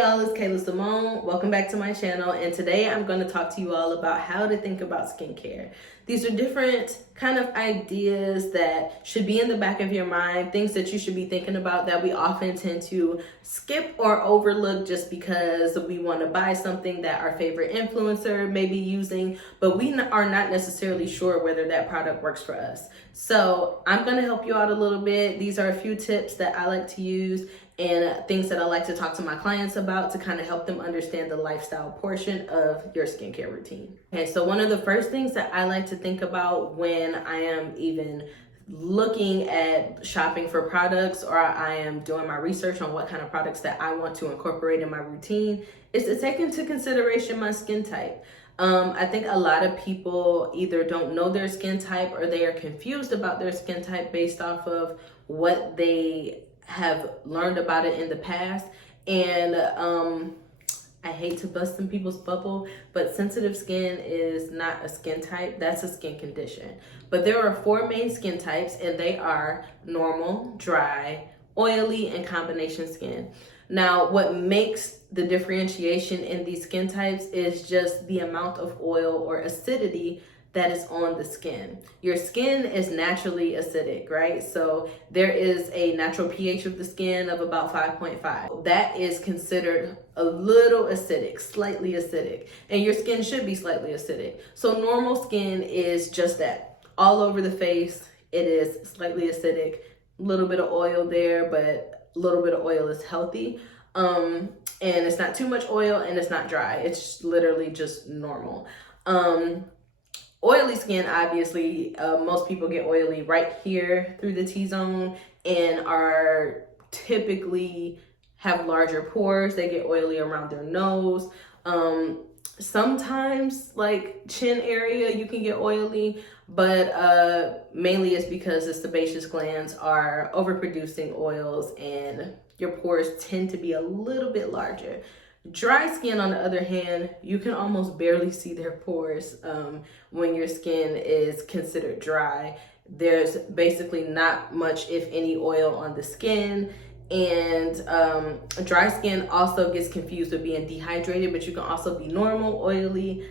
y'all, it's Kayla Symone. Welcome back to my channel, and today I'm going to talk to you all about how to think about skincare. These are different kind of ideas that should be in the back of your mind, things that you should be thinking about that we often tend to skip or overlook just because we want to buy something that our favorite influencer may be using, but we are not necessarily sure whether that product works for us. So I'm going to help you out a little bit. These are a few tips that I like to use and things that I like to talk to my clients about to kind of help them understand the lifestyle portion of your skincare routine. Okay, so one of the first things that I like to think about when I am even looking at shopping for products or I am doing my research on what kind of products that I want to incorporate in my routine is to take into consideration my skin type. I think a lot of people either don't know their skin type or they are confused about their skin type based off of what they have learned about it in the past. And I hate to bust some people's bubble, but sensitive skin is not a skin type, that's a skin condition. But there are 4 main skin types, and they are normal, dry, oily, and combination skin. Now, what makes the differentiation in these skin types is just the amount of oil or acidity that is on the skin. Your skin is naturally acidic, right? So there is a natural pH of the skin of about 5.5. That is considered a little acidic, slightly acidic, and your skin should be slightly acidic. So normal skin is just that. All over the face, it is slightly acidic, a little bit of oil there, but a little bit of oil is healthy. And it's not too much oil and it's not dry. It's literally just normal. Oily skin, obviously, most people get oily right here through the T-zone and are typically have larger pores. They get oily around their nose. Sometimes like chin area, you can get oily, but mainly it's because the sebaceous glands are overproducing oils and your pores tend to be a little bit larger. Dry skin, on the other hand, you can almost barely see their pores when your skin is considered dry. There's basically not much, if any, oil on the skin. And dry skin also gets confused with being dehydrated, but you can also be normal, oily,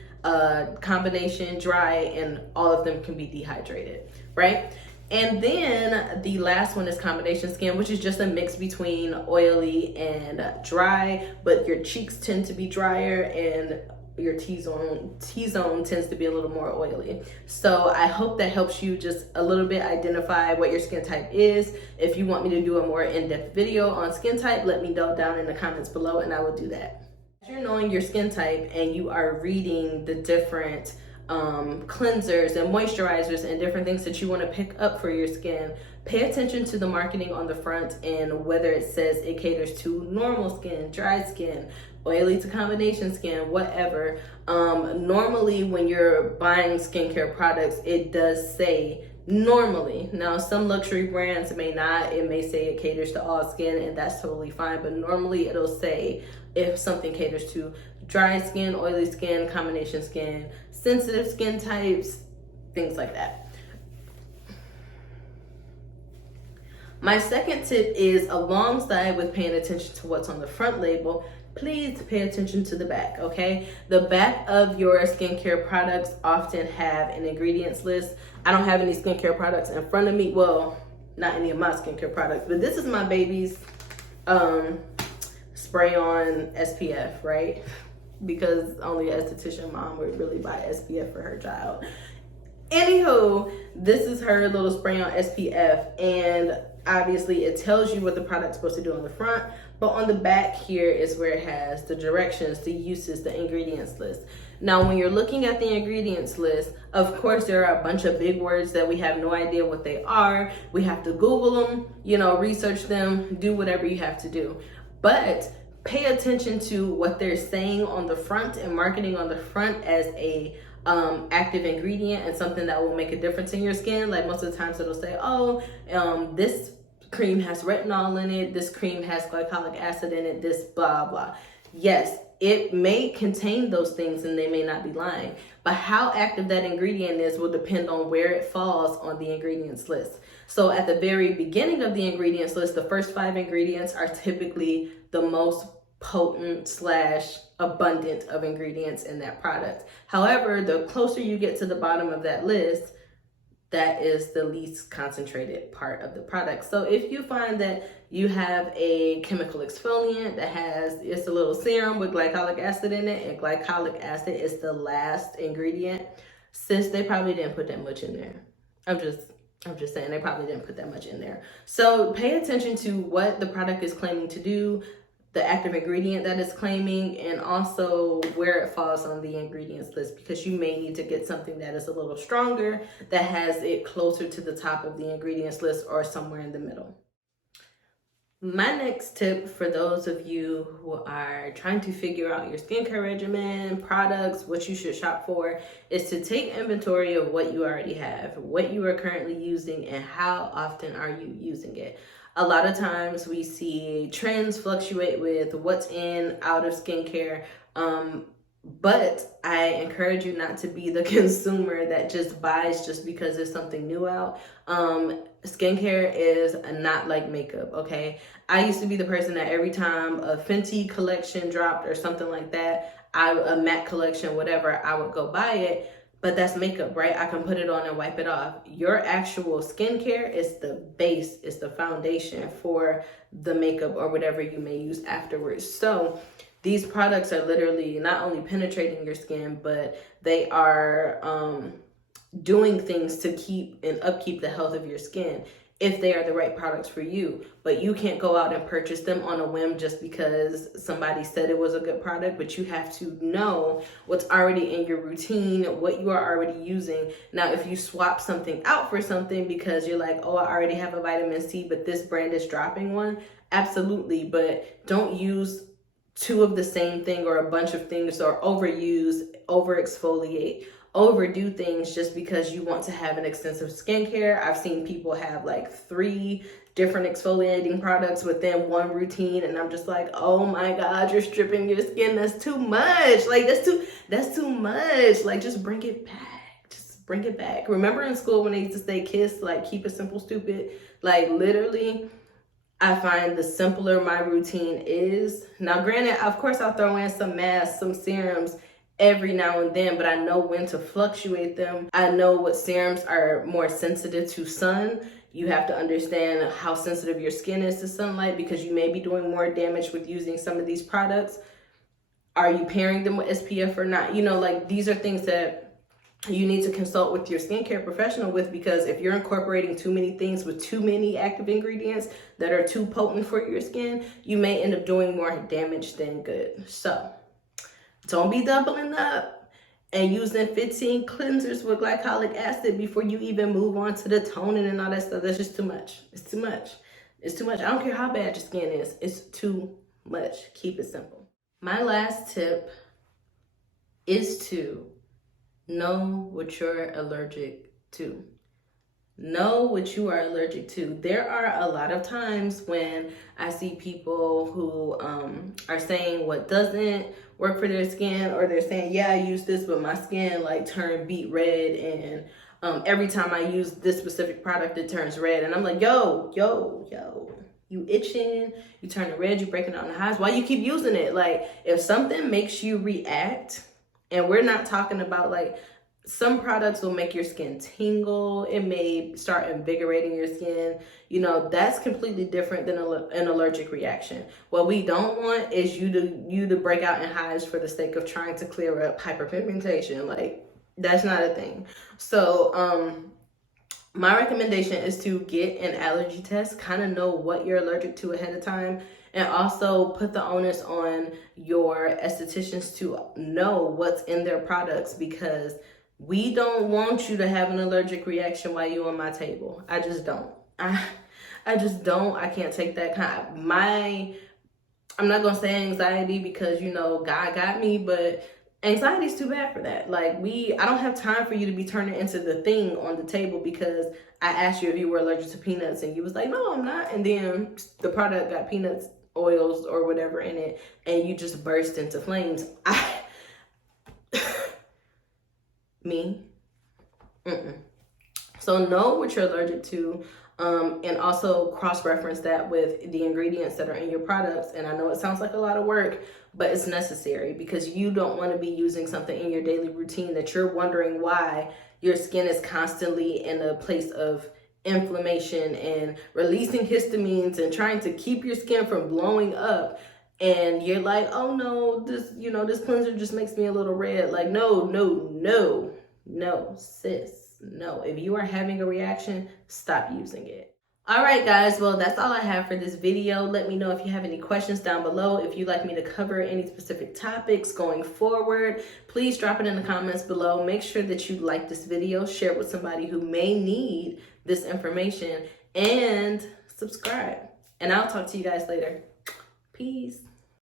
combination, dry, and all of them can be dehydrated, right? And then the last one is combination skin, which is just a mix between oily and dry, but your cheeks tend to be drier and your T-zone tends to be a little more oily. So I hope that helps you just a little bit identify what your skin type is. If you want me to do a more in-depth video on skin type, let me know down in the comments below and I will do that. If you're knowing your skin type and you are reading the different cleansers and moisturizers and different things that you want to pick up for your skin, pay attention to the marketing on the front and whether it says it caters to normal skin, dry skin, oily to combination skin, whatever. Normally when you're buying skincare products, it does say normally. Now some luxury brands may not, it may say it caters to all skin and that's totally fine, but normally it'll say if something caters to dry skin, oily skin, combination skin, sensitive skin types, things like that. My second tip is, alongside with paying attention to what's on the front label, please pay attention to the back, okay? The back of your skincare products often have an ingredients list. I don't have any skincare products in front of me. Well, not any of my skincare products, but this is my baby's spray on SPF, right? Because only an esthetician mom would really buy SPF for her child. Anywho, this is her little spray on SPF, and obviously it tells you what the product's supposed to do on the front, but on the back here is where it has the directions, the uses, the ingredients list. Now, when you're looking at the ingredients list, of course, there are a bunch of big words that we have no idea what they are. We have to Google them, research them, do whatever you have to do. But pay attention to what they're saying on the front and marketing on the front as a active ingredient and something that will make a difference in your skin. Like most of the times it'll say, this cream has retinol in it, this cream has glycolic acid in it, this blah blah. Yes, it may contain those things and they may not be lying, but how active that ingredient is will depend on where it falls on the ingredients list. So at the very beginning of the ingredients list, the first 5 ingredients are typically the most potent slash abundant of ingredients in that product. However, the closer you get to the bottom of that list, that is the least concentrated part of the product. So if you find that you have a chemical exfoliant that has, it's a little serum with glycolic acid in it, and glycolic acid is the last ingredient, sis, they probably didn't put that much in there. I'm just saying, they probably didn't put that much in there. So pay attention to what the product is claiming to do, the active ingredient that it's claiming, and also where it falls on the ingredients list, because you may need to get something that is a little stronger, that has it closer to the top of the ingredients list or somewhere in the middle. My next tip for those of you who are trying to figure out your skincare regimen, products, what you should shop for, is to take inventory of what you already have, what you are currently using, and how often are you using it. A lot of times we see trends fluctuate with what's in, out of skincare, but I encourage you not to be the consumer that just buys just because there's something new out. Skincare is not like makeup, okay? I used to be the person that every time a Fenty collection dropped or something like that, a MAC collection, whatever, I would go buy it. But that's makeup, right? I can put it on and wipe it off. Your actual skincare is the base, is the foundation for the makeup or whatever you may use afterwards. So these products are literally not only penetrating your skin, but they are doing things to keep and upkeep the health of your skin if they are the right products for you. But you can't go out and purchase them on a whim just because somebody said it was a good product, but you have to know what's already in your routine, what you are already using. Now, if you swap something out for something because you're like, oh, I already have a vitamin C, but this brand is dropping one, absolutely. But don't use two of the same thing or a bunch of things, or overuse, over exfoliate, overdo things just because you want to have an extensive skincare. I've seen people have like 3 different exfoliating products within one routine, and I'm just like, oh my God, you're stripping your skin. That's too much. Like that's too much. Like, just bring it back. Just bring it back. Remember in school when they used to say KISS, like keep it simple, stupid? Like, literally, I find the simpler my routine is. Now, granted, of course, I'll throw in some masks, some serums every now and then, but I know when to fluctuate them. I know what serums are more sensitive to sun. You have to understand how sensitive your skin is to sunlight, because you may be doing more damage with using some of these products. Are you pairing them with SPF or not? You know, like, these are things that you need to consult with your skincare professional with, because if you're incorporating too many things with too many active ingredients that are too potent for your skin, you may end up doing more damage than good. So don't be doubling up and using 15 cleansers with glycolic acid before you even move on to the toning and all that stuff. That's just too much. It's too much. It's too much. I don't care how bad your skin is. It's too much. Keep it simple. My last tip is to know what you're allergic to. Know what you are allergic to. There are a lot of times when I see people who are saying what doesn't work for their skin, or they're saying, yeah, I use this, but my skin like turned beet red, and every time I use this specific product, it turns red. And I'm like, yo, you itching, you turning red, you breaking out in the hives. Why you keep using it? Like, if something makes you react, and we're not talking about like, some products will make your skin tingle. It may start invigorating your skin. You know, that's completely different than an allergic reaction. What we don't want is you to break out in hives for the sake of trying to clear up hyperpigmentation. Like, that's not a thing. So, my recommendation is to get an allergy test, kind of know what you're allergic to ahead of time, and also put the onus on your estheticians to know what's in their products, because we don't want you to have an allergic reaction while you're on my table. I just don't. I just don't. I can't take that I'm not going to say anxiety, because, you know, God got me, but anxiety's too bad for that. Like, I don't have time for you to be turning into the thing on the table because I asked you if you were allergic to peanuts and you was like, no, I'm not. And then the product got peanuts, oils, or whatever in it, and you just burst into flames. Me? So know what you're allergic to. and also cross-reference that with the ingredients that are in your products. And I know it sounds like a lot of work, but it's necessary, because you don't want to be using something in your daily routine that you're wondering why your skin is constantly in a place of inflammation and releasing histamines and trying to keep your skin from blowing up. And you're like, oh no, this cleanser just makes me a little red. Like, no, sis, no. If you are having a reaction, stop using it. All right, guys, well, that's all I have for this video. Let me know if you have any questions down below. If you'd like me to cover any specific topics going forward, please drop it in the comments below. Make sure that you like this video, share it with somebody who may need this information, and subscribe. And I'll talk to you guys later. Peace.